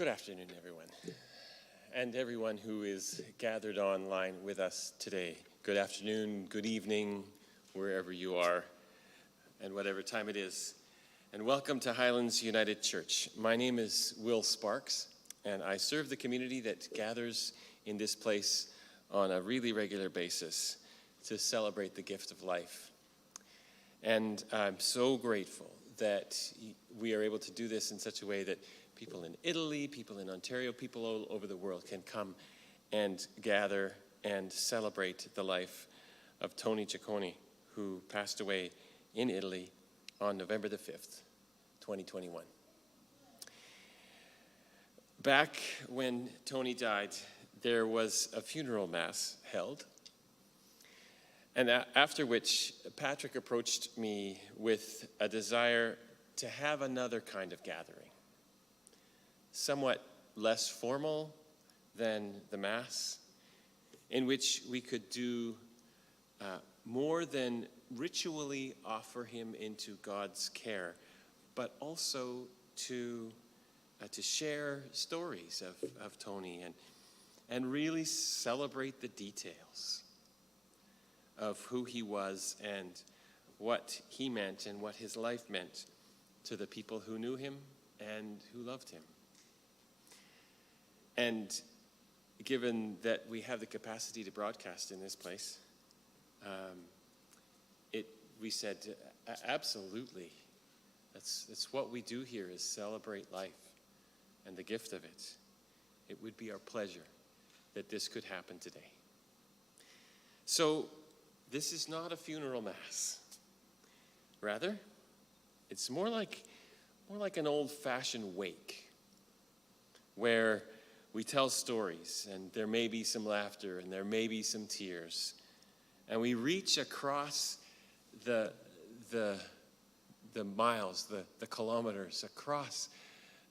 Good afternoon, everyone, and everyone who is gathered online with us today. Good afternoon, good evening, wherever you are, and whatever time it is. And welcome to Highlands United Church. My name is Will Sparks, and I serve the community that gathers in this place on a really regular basis to celebrate the gift of life. And I'm so grateful that we are able to do this in such a way that people in Italy, people in Ontario, people all over the world can come and gather and celebrate the life of Tony Ciccone, who passed away in Italy on November the 5th, 2021. Back when Tony died, there was a funeral mass held, and after which Patrick approached me with a desire to have another kind of gathering, somewhat less formal than the Mass, in which we could do more than ritually offer him into God's care, but also to share stories of Tony and really celebrate the details of who he was and what he meant and what his life meant to the people who knew him and who loved him. And given that we have the capacity to broadcast in this place, we said, absolutely. That's what we do here, is celebrate life and the gift of it. It would be our pleasure that this could happen today. So this is not a funeral mass. Rather, it's more like an old-fashioned wake, where we tell stories, and there may be some laughter, and there may be some tears, and we reach across the miles, the kilometers, across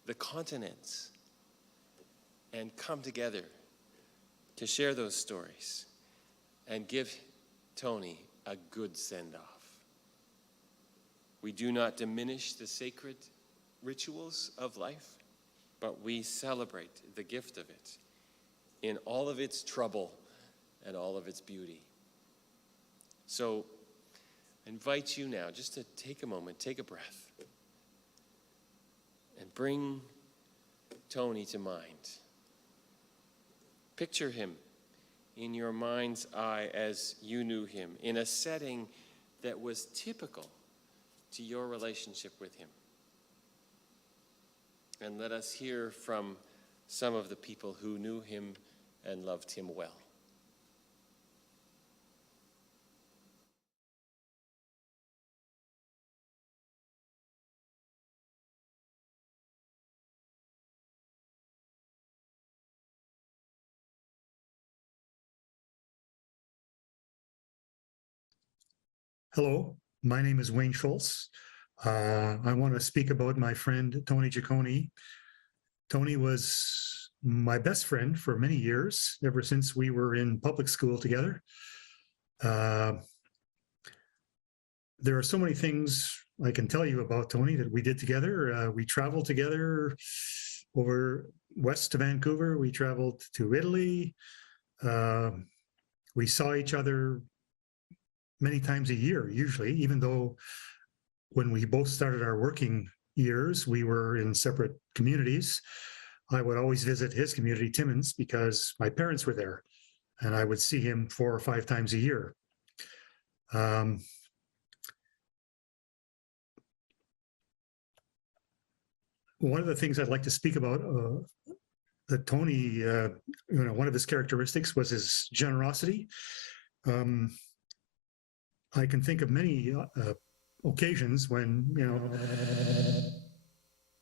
the continents, and come together to share those stories and give Tony a good send-off. We do not diminish the sacred rituals of life, but we celebrate the gift of it in all of its trouble and all of its beauty. So I invite you now just to take a moment, take a breath, and bring Tony to mind. Picture him in your mind's eye as you knew him, in a setting that was typical to your relationship with him. And let us hear from some of the people who knew him and loved him well. Hello, my name is Wayne Schultz. I want to speak about my friend, Tony Ciccone. Tony was my best friend for many years, ever since we were in public school together. There are so many things I can tell you about Tony that we did together. We traveled together over west to Vancouver. We traveled to Italy. We saw each other many times a year, usually, even though when we both started our working years, we were in separate communities. I would always visit his community, Timmins, because my parents were there, and I would see him 4 or 5 times a year. One of the things I'd like to speak about, that Tony, one of his characteristics was his generosity. I can think of many occasions when,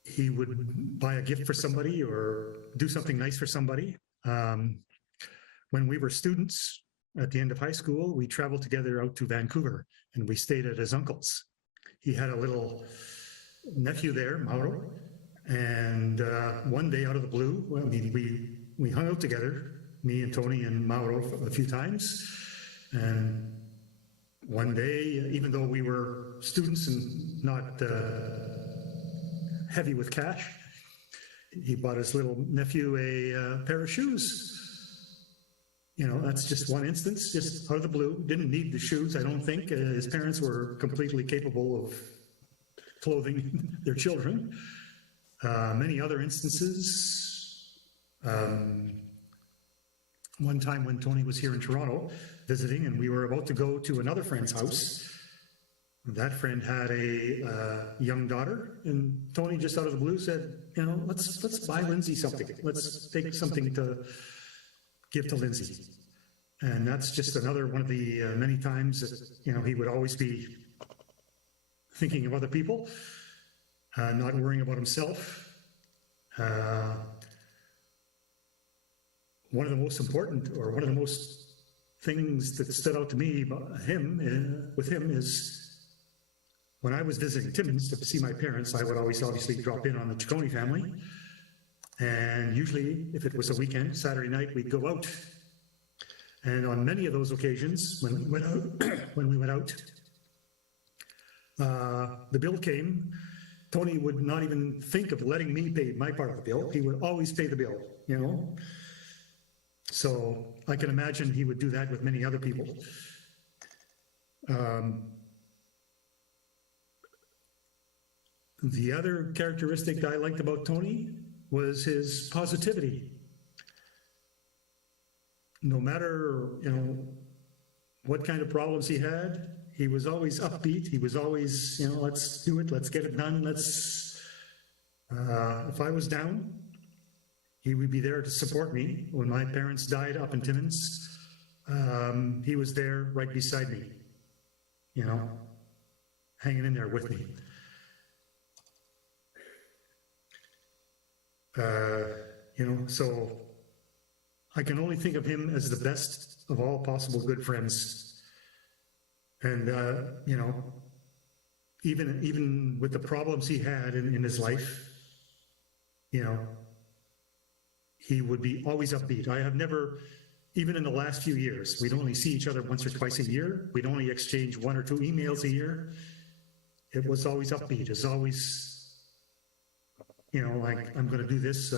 he would buy a gift for somebody or do something nice for somebody. When we were students at the end of high school, we traveled together out to Vancouver, and we stayed at his uncle's. He had a little nephew there, Mauro, and one day out of the blue, we hung out together, me and Tony and Mauro, a few times, and one day, even though we were students and not heavy with cash, He bought his little nephew a pair of shoes. That's just one instance, just out of the blue. Didn't need the shoes, I don't think. His parents were completely capable of clothing their children. Many other instances. One time when Tony was here in Toronto visiting, and we were about to go to another friend's house. That friend had a young daughter, and Tony just out of the blue said, let's buy Lindsay something. Let's take something to give to Lindsay. And that's just another one of the many times that, he would always be thinking of other people, not worrying about himself. One of the most important, or one of the most things that stood out to me about with him is when I was visiting Timmins to see my parents, I would always obviously drop in on the Ciccone family. And usually, if it was a weekend, Saturday night, we'd go out. And on many of those occasions, when we went out, the bill came. Tony would not even think of letting me pay my part of the bill. He would always pay the bill, So I can imagine he would do that with many other people. The other characteristic I liked about Tony was his positivity. No matter, what kind of problems he had, he was always upbeat. He was always, let's do it, let's get it done. If I was down, he would be there to support me. When my parents died up in Timmins, he was there right beside me, hanging in there with me. So I can only think of him as the best of all possible good friends. And, even with the problems he had in his life, he would be always upbeat. I have never, even in the last few years, we'd only see each other once or twice a year. We'd only exchange 1 or 2 emails a year. It was always upbeat. It's always, like, I'm going to do this,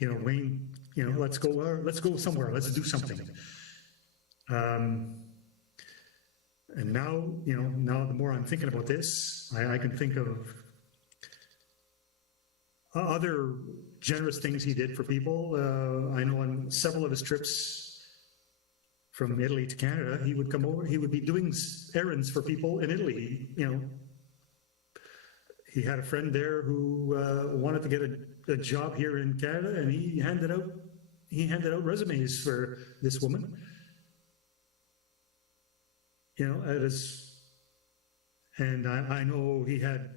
Wayne, let's go somewhere. Let's do something. And now the more I'm thinking about this, I can think of other generous things he did for people. I know on several of his trips from Italy to Canada, he would come over, he would be doing errands for people in Italy. He had a friend there who wanted to get a job here in Canada, and he handed out resumes for this woman. And I know he had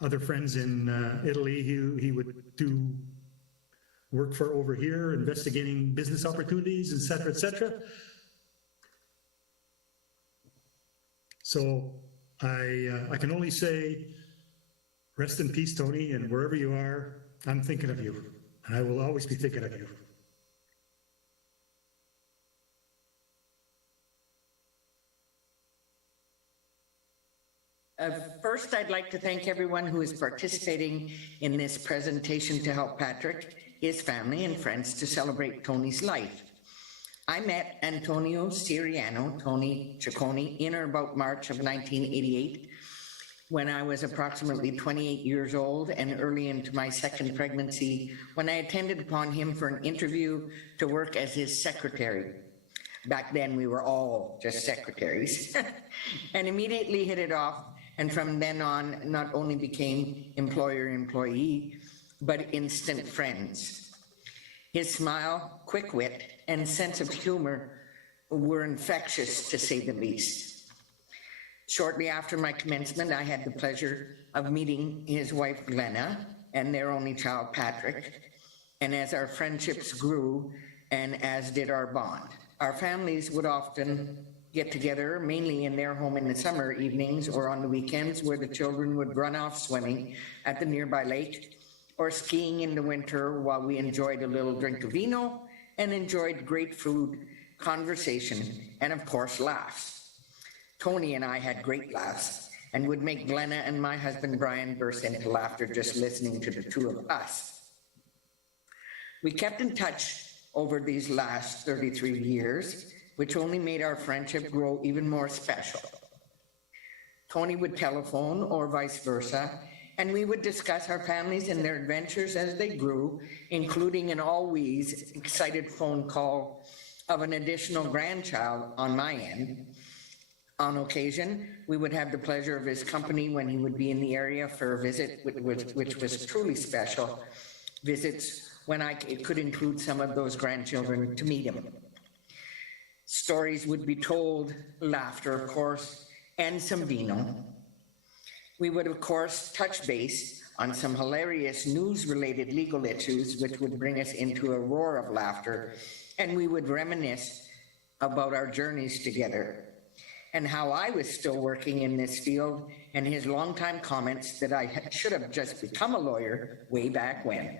other friends in Italy who he would do work for over here, investigating business opportunities, et cetera, et cetera. So I can only say, rest in peace, Tony, and wherever you are, I'm thinking of you, and I will always be thinking of you. First, I'd like to thank everyone who is participating in this presentation to help Patrick, his family, and friends to celebrate Tony's life. I met Antonio Siriano, Tony Ciccone, in or about March of 1988, when I was approximately 28 years old and early into my second pregnancy, when I attended upon him for an interview to work as his secretary. Back then, we were all just secretaries, and immediately hit it off. And from then on, not only became employer-employee, but instant friends. His smile, quick wit, and sense of humor were infectious, to say the least. Shortly after my commencement, I had the pleasure of meeting his wife, Glenna, and their only child, Patrick. And as our friendships grew, and as did our bond, our families would often get together, mainly in their home in the summer evenings or on the weekends, where the children would run off swimming at the nearby lake or skiing in the winter, while we enjoyed a little drink of vino and enjoyed great food, conversation, and of course laughs. Tony and I had great laughs and would make Glenna and my husband Brian burst into laughter just listening to the two of us. We kept in touch over these last 33 years, which only made our friendship grow even more special. Tony would telephone or vice versa, and we would discuss our families and their adventures as they grew, including an always excited phone call of an additional grandchild on my end. On occasion, we would have the pleasure of his company when he would be in the area for a visit, which was truly special. Visits when it could include some of those grandchildren to meet him. Stories would be told, laughter, of course, and some vino. We would, of course, touch base on some hilarious news-related legal issues, which would bring us into a roar of laughter, and we would reminisce about our journeys together and how I was still working in this field, and his longtime comments that I should have just become a lawyer way back when.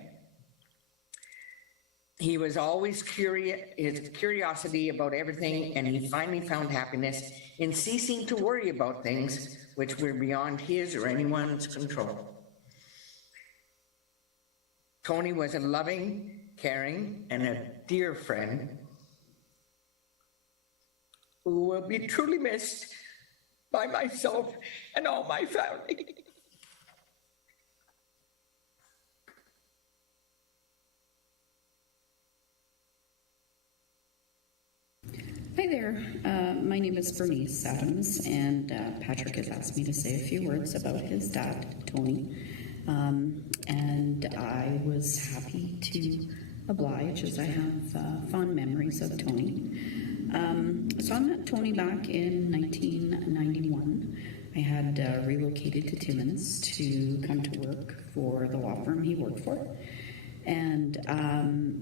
He was always curious, his curiosity about everything, and he finally found happiness in ceasing to worry about things which were beyond his or anyone's control. Tony was a loving, caring, and a dear friend who will be truly missed by myself and all my family. Hi there, my name is Bernice Adams, and Patrick has asked me to say a few words about his dad, Tony, and I was happy to oblige, as I have fond memories of Tony. So I met Tony back in 1991. I had relocated to Timmins to come to work for the law firm he worked for. And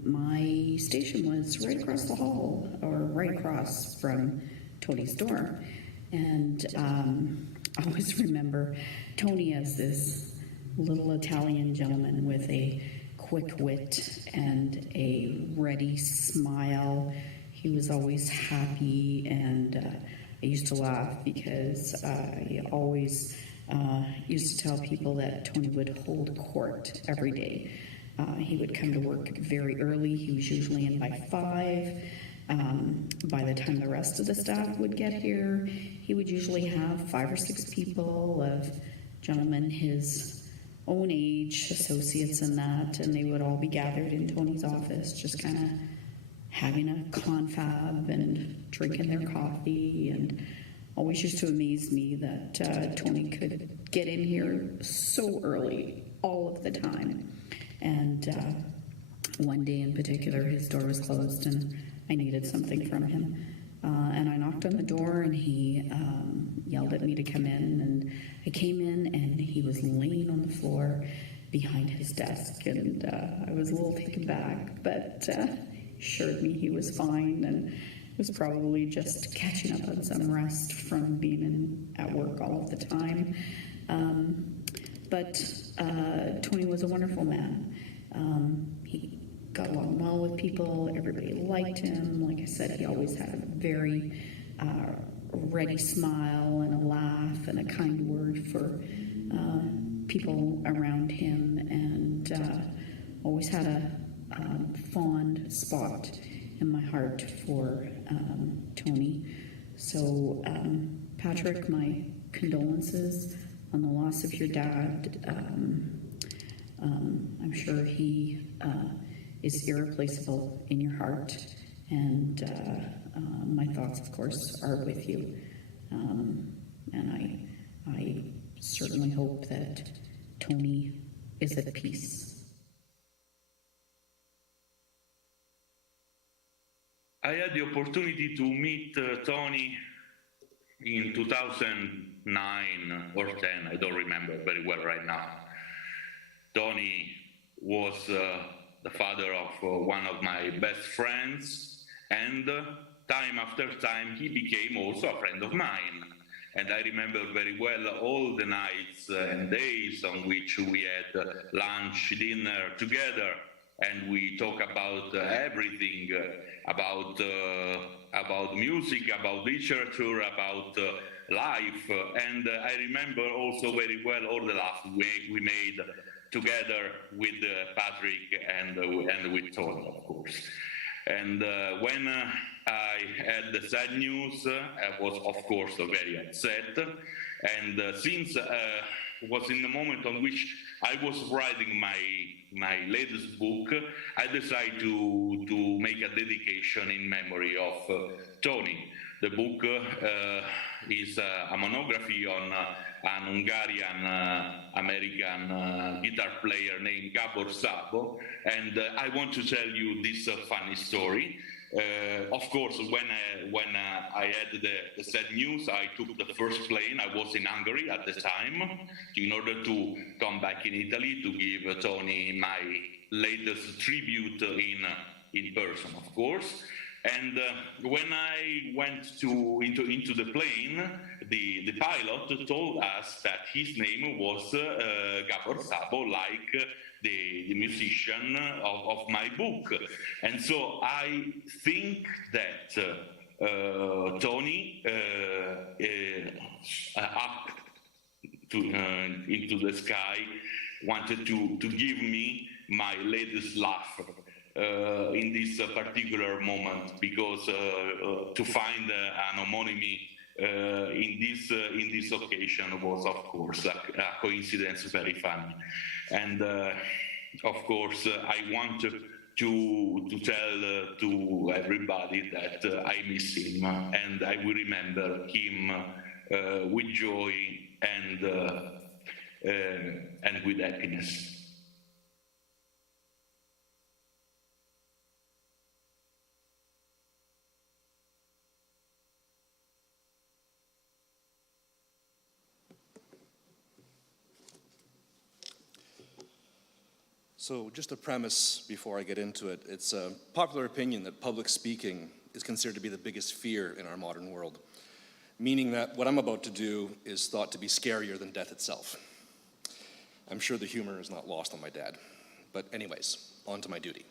my station was right across the hall, or right across from Tony's door. And I always remember Tony as this little Italian gentleman with a quick wit and a ready smile. He was always happy, and I used to laugh because I always used to tell people that Tony would hold court every day. He would come to work very early. He was usually in by 5. By the time the rest of the staff would get here, he would usually have 5 or 6 people of gentlemen his own age, associates and that, and they would all be gathered in Tony's office, just kind of having a confab and drinking their coffee, and always used to amaze me that Tony could get in here so early all of the time. And one day in particular, his door was closed and I needed something from him. And I knocked on the door, and he yelled at me to come in. And I came in, and he was laying on the floor behind his desk. And I was a little taken back, but he assured me he was fine and was probably just catching up on some rest from being at work all of the time. But Tony was a wonderful man. He got along well with people. Everybody liked him. Like I said, he always had a very ready smile and a laugh and a kind word for people around him, and always had a fond spot in my heart for Tony. So, Patrick, my condolences on the loss of your dad. I'm sure he is irreplaceable in your heart, and my thoughts, of course, are with you. And I certainly hope that Tony is at peace. I had the opportunity to meet Tony in 2009 or 10, I don't remember very well right now. Tony was the father of one of my best friends, and time after time he became also a friend of mine. And I remember very well all the nights and days on which we had lunch, dinner together, and we talk about everything, about music, about literature, about life. And I remember also very well all the laughs we made together with Patrick and with Tony, of course. And when I had the sad news, I was, of course, very upset. And since was in the moment on which I was writing my latest book, I decided to make a dedication in memory of Tony. The book is a monography on an Hungarian-American guitar player named Gabor Szabo, and I want to tell you this funny story. Of course, when I had the sad news, I took the first plane. I was in Hungary at the time in order to come back in Italy to give Tony my latest tribute in person, of course. And when I went into the plane, the pilot told us that his name was Gabor Szabo, like the musician of my book. And so I think that Tony up into the sky wanted to give me my latest laugh in this particular moment, because to find an homonymy in this occasion was, of course, a coincidence, very funny. And of course, I want to tell to everybody that I miss him, and I will remember him with joy and with happiness. So just a premise before I get into it. It's a popular opinion that public speaking is considered to be the biggest fear in our modern world, meaning that what I'm about to do is thought to be scarier than death itself. I'm sure the humor is not lost on my dad. But anyways, on to my duty.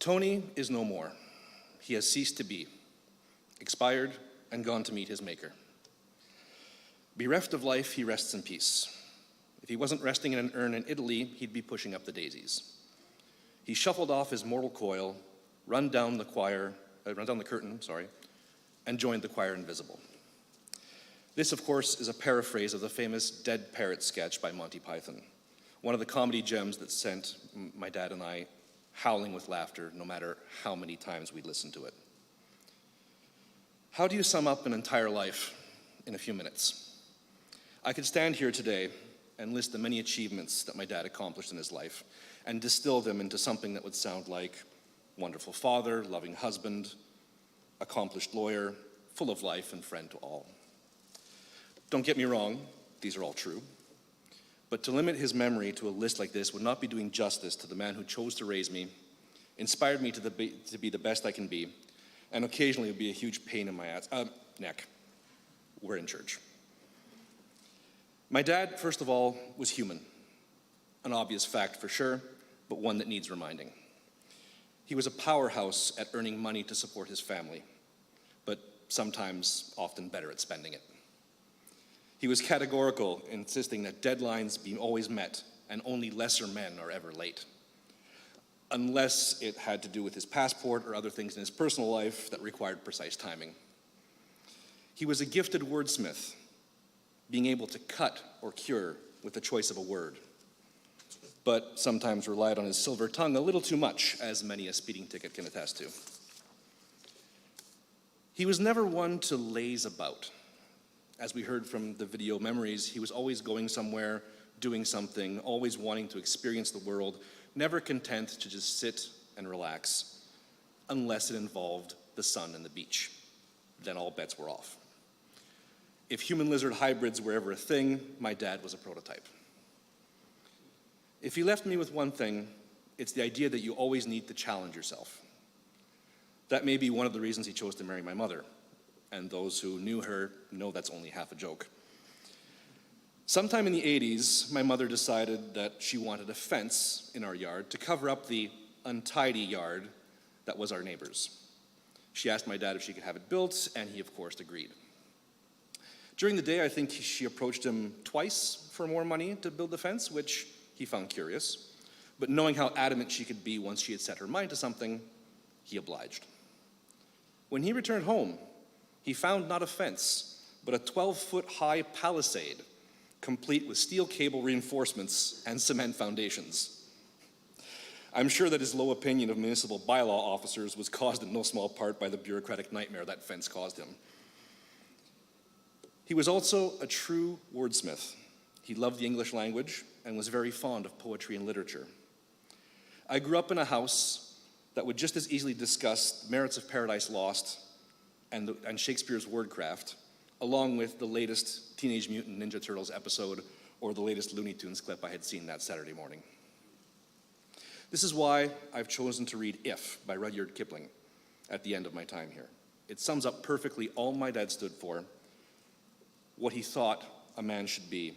Tony is no more. He has ceased to be, expired and gone to meet his maker. Bereft of life, he rests in peace. If he wasn't resting in an urn in Italy, he'd be pushing up the daisies. He shuffled off his mortal coil, run down the curtain, and joined the choir invisible. This, of course, is a paraphrase of the famous Dead Parrot sketch by Monty Python, one of the comedy gems that sent my dad and I howling with laughter no matter how many times we listened to it. How do you sum up an entire life in a few minutes? I could stand here today and list the many achievements that my dad accomplished in his life and distill them into something that would sound like wonderful father, loving husband, accomplished lawyer, full of life and friend to all. Don't get me wrong, these are all true. But to limit his memory to a list like this would not be doing justice to the man who chose to raise me, inspired me to be the best I can be, and occasionally would be a huge pain in my neck. We're in church. My dad, first of all, was human. An obvious fact for sure, but one that needs reminding. He was a powerhouse at earning money to support his family, but sometimes often better at spending it. He was categorical, insisting that deadlines be always met and only lesser men are ever late, unless it had to do with his passport or other things in his personal life that required precise timing. He was a gifted wordsmith, being able to cut or cure with the choice of a word, but sometimes relied on his silver tongue a little too much, as many a speeding ticket can attest to. He was never one to laze about. As we heard from the video memories, he was always going somewhere, doing something, always wanting to experience the world, never content to just sit and relax, unless it involved the sun and the beach. Then all bets were off. If human-lizard hybrids were ever a thing, my dad was a prototype. If he left me with one thing, it's the idea that you always need to challenge yourself. That may be one of the reasons he chose to marry my mother, and those who knew her know that's only half a joke. Sometime in the 80s, my mother decided that she wanted a fence in our yard to cover up the untidy yard that was our neighbor's. She asked my dad if she could have it built, and he, of course, agreed. During the day, I think she approached him twice for more money to build the fence, which he found curious, but knowing how adamant she could be once she had set her mind to something, he obliged. When he returned home, he found not a fence, but a 12-foot-high palisade, complete with steel cable reinforcements and cement foundations. I'm sure that his low opinion of municipal bylaw officers was caused in no small part by the bureaucratic nightmare that fence caused him. He was also a true wordsmith. He loved the English language and was very fond of poetry and literature. I grew up in a house that would just as easily discuss the merits of Paradise Lost and Shakespeare's Wordcraft, along with the latest Teenage Mutant Ninja Turtles episode or the latest Looney Tunes clip I had seen that Saturday morning. This is why I've chosen to read If by Rudyard Kipling at the end of my time here. It sums up perfectly all my dad stood for, what he thought a man should be,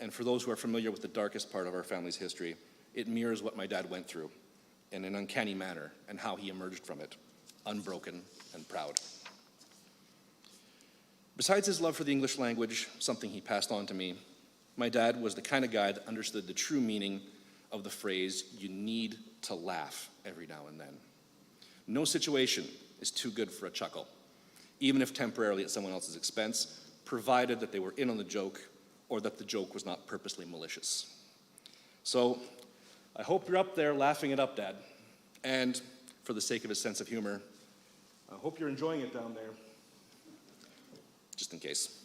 and for those who are familiar with the darkest part of our family's history, it mirrors what my dad went through in an uncanny manner and how he emerged from it, unbroken and proud. Besides his love for the English language, something he passed on to me, my dad was the kind of guy that understood the true meaning of the phrase, you need to laugh every now and then. No situation is too good for a chuckle, even if temporarily at someone else's expense, provided that they were in on the joke or that the joke was not purposely malicious. So, I hope you're up there laughing it up, Dad. And for the sake of his sense of humor, I hope you're enjoying it down there. Just in case.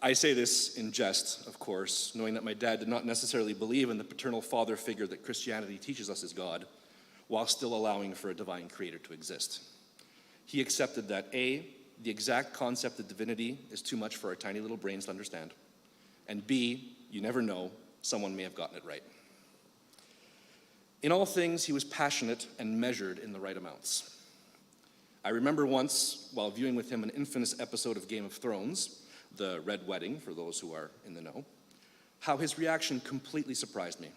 I say this in jest, of course, knowing that my dad did not necessarily believe in the paternal father figure that Christianity teaches us as God, while still allowing for a divine creator to exist. He accepted that A, the exact concept of divinity is too much for our tiny little brains to understand, and B, you never know, someone may have gotten it right. In all things, he was passionate and measured in the right amounts. I remember once, while viewing with him an infamous episode of Game of Thrones, the Red Wedding, for those who are in the know, how his reaction completely surprised me.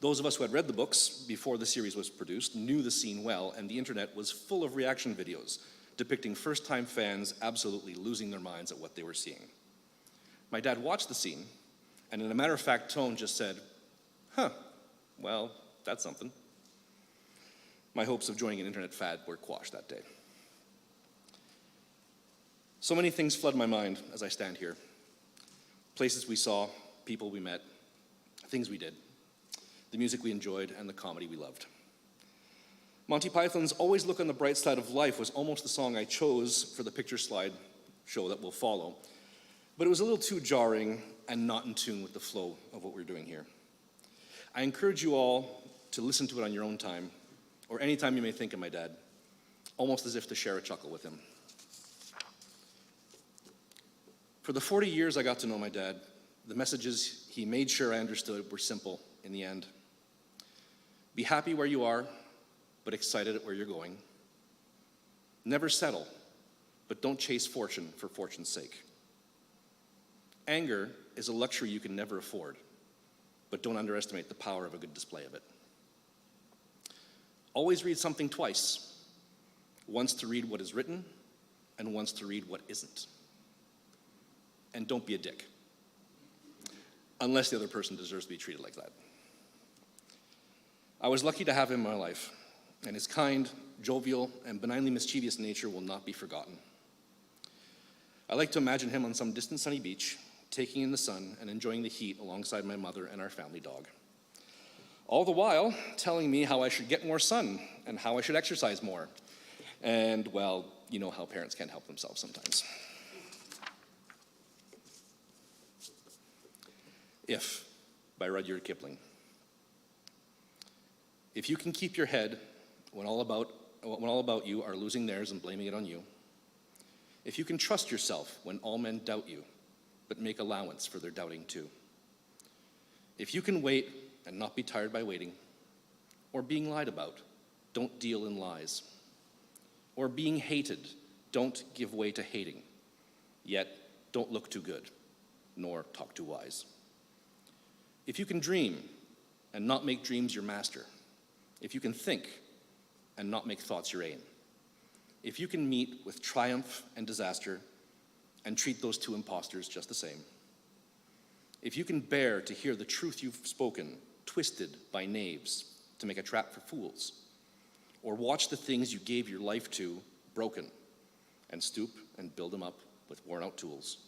Those of us who had read the books before the series was produced knew the scene well, and the internet was full of reaction videos depicting first-time fans absolutely losing their minds at what they were seeing. My dad watched the scene, and in a matter-of-fact tone just said, "Huh, well, that's something." My hopes of joining an internet fad were quashed that day. So many things flood my mind as I stand here. Places we saw, people we met, things we did, the music we enjoyed, and the comedy we loved. Monty Python's Always Look on the Bright Side of Life was almost the song I chose for the picture slide show that will follow, but it was a little too jarring and not in tune with the flow of what we're doing here. I encourage you all to listen to it on your own time, or any time you may think of my dad, almost as if to share a chuckle with him. For the 40 years I got to know my dad, the messages he made sure I understood were simple in the end. Be happy where you are, but excited at where you're going. Never settle, but don't chase fortune for fortune's sake. Anger is a luxury you can never afford, but don't underestimate the power of a good display of it. Always read something twice, once to read what is written, and once to read what isn't. And don't be a dick, unless the other person deserves to be treated like that. I was lucky to have him in my life, and his kind, jovial, and benignly mischievous nature will not be forgotten. I like to imagine him on some distant sunny beach, taking in the sun and enjoying the heat alongside my mother and our family dog. All the while telling me how I should get more sun and how I should exercise more. And, well, you know how parents can't help themselves sometimes. If, by Rudyard Kipling. If you can keep your head when all about you are losing theirs and blaming it on you, if you can trust yourself when all men doubt you, but make allowance for their doubting too, if you can wait and not be tired by waiting, or being lied about, don't deal in lies, or being hated, don't give way to hating, yet don't look too good, nor talk too wise. If you can dream and not make dreams your master, if you can think and not make thoughts your aim, if you can meet with triumph and disaster and treat those two imposters just the same, if you can bear to hear the truth you've spoken twisted by knaves to make a trap for fools, or watch the things you gave your life to broken and stoop and build them up with worn-out tools.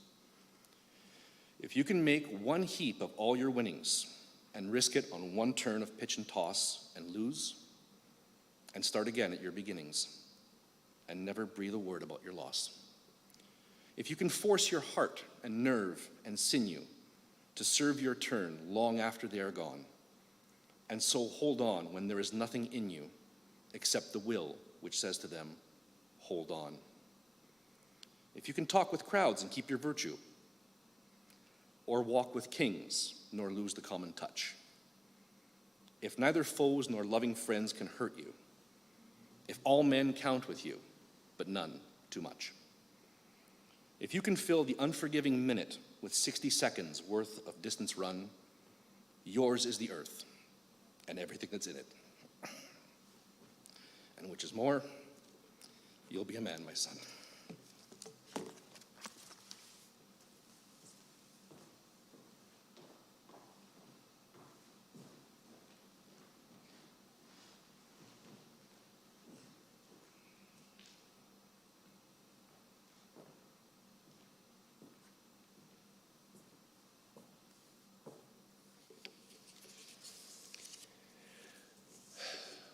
If you can make one heap of all your winnings and risk it on one turn of pitch and toss and lose, and start again at your beginnings and never breathe a word about your loss. If you can force your heart and nerve and sinew to serve your turn long after they are gone, and so hold on when there is nothing in you except the will which says to them, hold on. If you can talk with crowds and keep your virtue, or walk with kings nor lose the common touch. If neither foes nor loving friends can hurt you, if all men count with you, but none too much. If you can fill the unforgiving minute with 60 seconds worth of distance run, yours is the earth and everything that's in it. And which is more, you'll be a man, my son.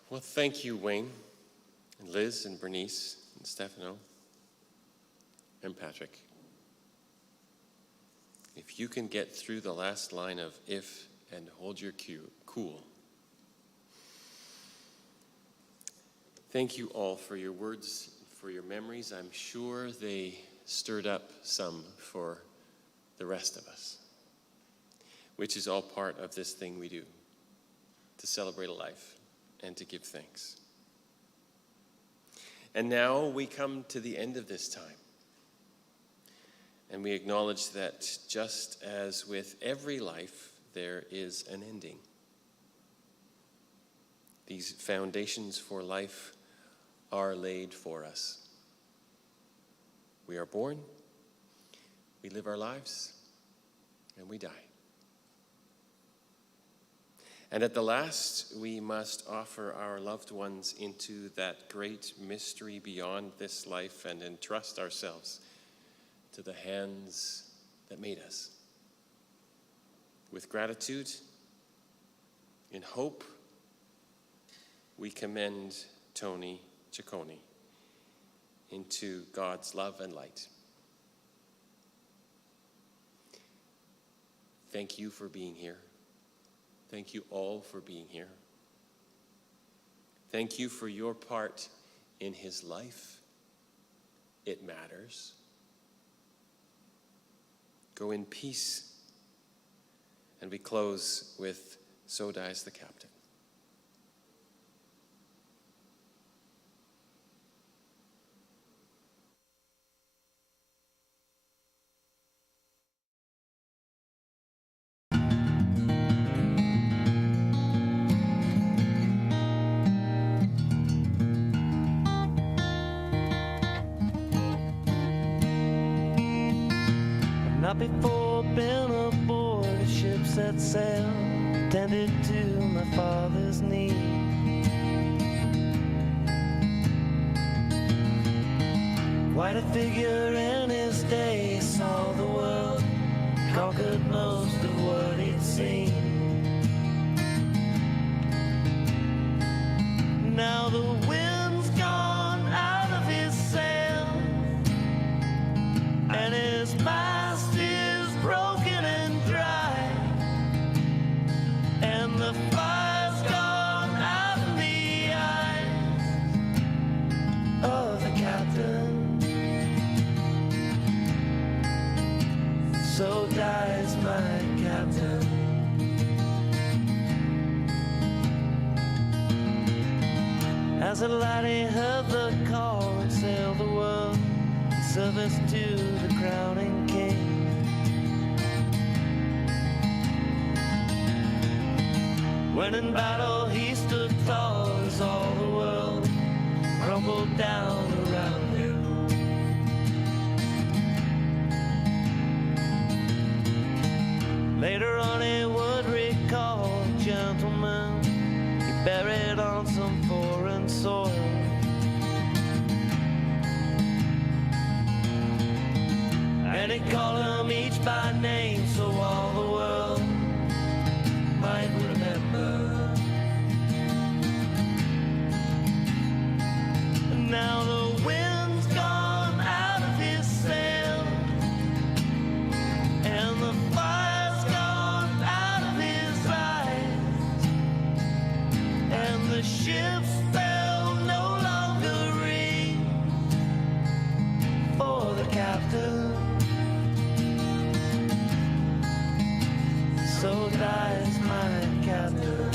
Well, thank you, Wayne, and Liz, and Bernice, and Stefano, and Patrick. If you can get through the last line of if and hold your cool. Thank you all for your words, for your memories. I'm sure they stirred up some for the rest of us, which is all part of this thing we do, to celebrate a life and to give thanks. And now we come to the end of this time. And we acknowledge that just as with every life, there is an ending. These foundations for life are laid for us. We are born, we live our lives, and we die. And at the last, we must offer our loved ones into that great mystery beyond this life and entrust ourselves to the hands that made us. With gratitude, in hope, we commend Tony Ciccone into God's love and light. Thank you for being here. Thank you all for being here. Thank you for your part in his life. It matters. Go in peace. And we close with So Dies the Captain. Not before been aboard a ship set sail, tended to my father's need. Quite a figure in his day, saw the world, conquered most of what he'd seen. Now the wind's gone out of his sail, and his mast is broken and dry, and the fire's gone out in the eyes of the captain. So dies my captain. As a laddie heard the call and sailed the world, service to the crowning king. When in battle he stood tall as all the world crumbled down around him. Later on he would recall a gentleman he buried on some foreign soil. And he called them each by name so all the world might remember. Now the wind's gone out of his sail, and the fire's gone out of his eyes, and the ship's bell no longer rings for the captain. So dies my captain.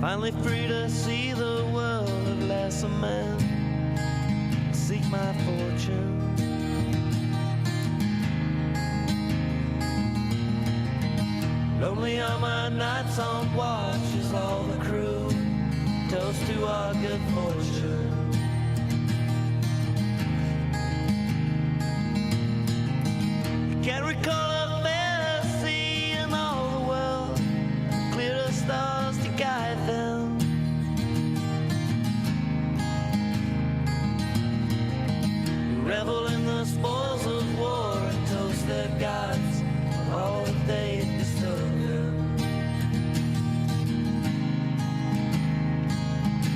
Finally free to see the world at last, a man seek my fortune. Lonely are my nights on watch as all the crew toast to our good fortune. Can't recall a fantasy in all the world, clearer stars to guide them. We revel in the spoils of war and toast their gods for all that they bestowed them.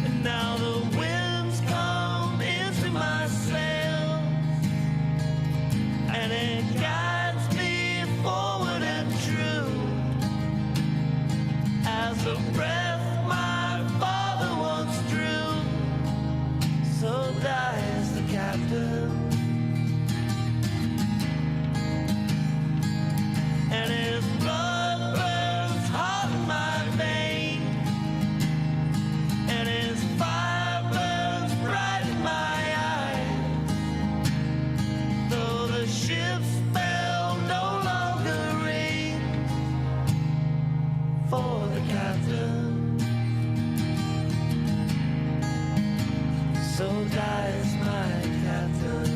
And now the winds come into my sails, and it guides me forward and true as the breath my father once drew. So dies the captain, and his blood burns hot in my veins, and his fire burns bright in my eyes. Though the ship's bell no longer rings for the captain, so dies my captain.